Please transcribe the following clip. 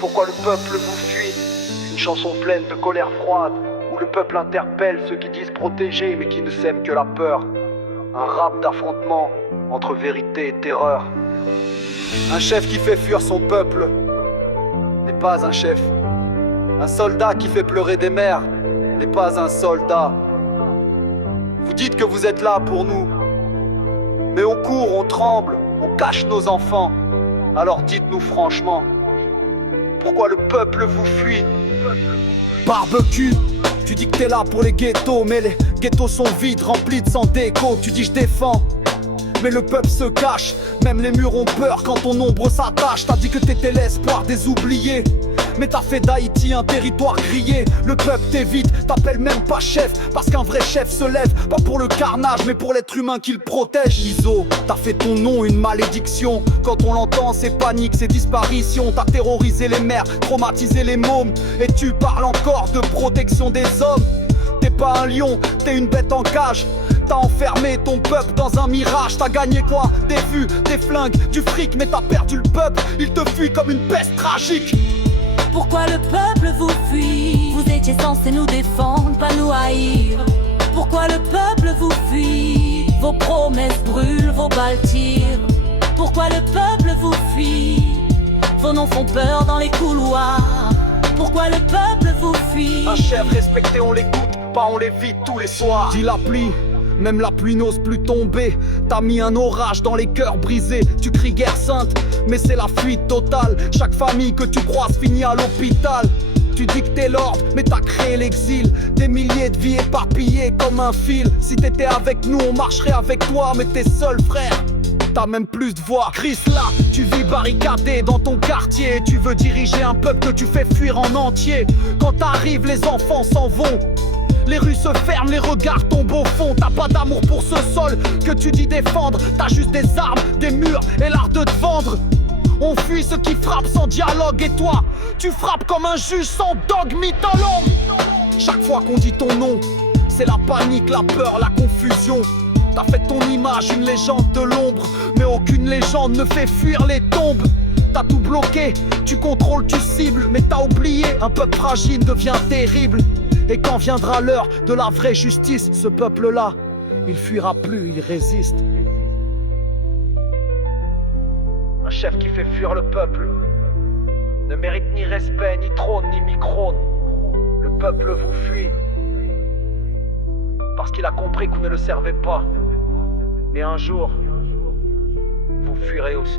Pourquoi le peuple vous fuit? Une chanson pleine de colère froide, où le peuple interpelle ceux qui disent protéger mais qui ne sèment que la peur. Un rap d'affrontement entre vérité et terreur. Un chef qui fait fuir son peuple n'est pas un chef. Un soldat qui fait pleurer des mères n'est pas un soldat. Vous dites que vous êtes là pour nous, mais on court, on tremble, on cache nos enfants. Alors dites-nous franchement, pourquoi le peuple vous fuit? Barbecue, tu dis que t'es là pour les ghettos, mais les ghettos sont vides, remplis de sans déco. Tu dis je défends, mais le peuple se cache. Même les murs ont peur quand ton ombre s'attache. T'as dit que t'étais l'espoir des oubliés, mais t'as fait d'Haïti un territoire grillé. Le peuple t'évite, t'appelles même pas chef, parce qu'un vrai chef se lève, pas pour le carnage, mais pour l'être humain qu'il protège. Iso, t'as fait ton nom une malédiction. Quand on l'entend, c'est panique, c'est disparition. T'as terrorisé les mères, traumatisé les mômes, et tu parles encore de protection des hommes. T'es pas un lion, t'es une bête en cage. T'as enfermé ton peuple dans un mirage. T'as gagné quoi? Des vues, des flingues, du fric, mais t'as perdu le peuple. Il te fuit comme une peste tragique. Pourquoi le peuple vous fuit? Vous étiez censé nous défendre, pas nous haïr. Pourquoi le peuple vous fuit? Vos promesses brûlent, vos balles tirent. Pourquoi le peuple vous fuit? Vos noms font peur dans les couloirs. Pourquoi le peuple vous fuit? Un chef respecté, on l'écoute, pas on l'évite tous les soirs. Dis la pluie, même la pluie n'ose plus tomber. T'as mis un orage dans les cœurs brisés. Tu cries guerre sainte, mais c'est la fuite totale. Chaque famille que tu croises finit à l'hôpital. Tu dis que t'es l'ordre, mais t'as créé l'exil. Des milliers de vies éparpillées comme un fil. Si t'étais avec nous, on marcherait avec toi, mais t'es seul frère, t'as même plus de voix. Chris là, tu vis barricadé dans ton quartier. Tu veux diriger un peuple que tu fais fuir en entier. Quand t'arrives, les enfants s'en vont. Les rues se ferment, les regards tombent au fond. T'as pas d'amour pour ce sol que tu dis défendre. T'as juste des armes, des murs et l'art de te vendre. On fuit ceux qui frappent sans dialogue. Et toi, tu frappes comme un juge sans dogme mythologue. Chaque fois qu'on dit ton nom, c'est la panique, la peur, la confusion. T'as fait ton image une légende de l'ombre, mais aucune légende ne fait fuir les tombes. T'as tout bloqué, tu contrôles, tu cibles, mais t'as oublié, un peuple fragile devient terrible. Et quand viendra l'heure de la vraie justice, ce peuple-là, il fuira plus, il résiste. Un chef qui fait fuir le peuple ne mérite ni respect, ni trône, ni microne. Le peuple vous fuit parce qu'il a compris que vous ne le servez pas. Et un jour, vous fuirez aussi.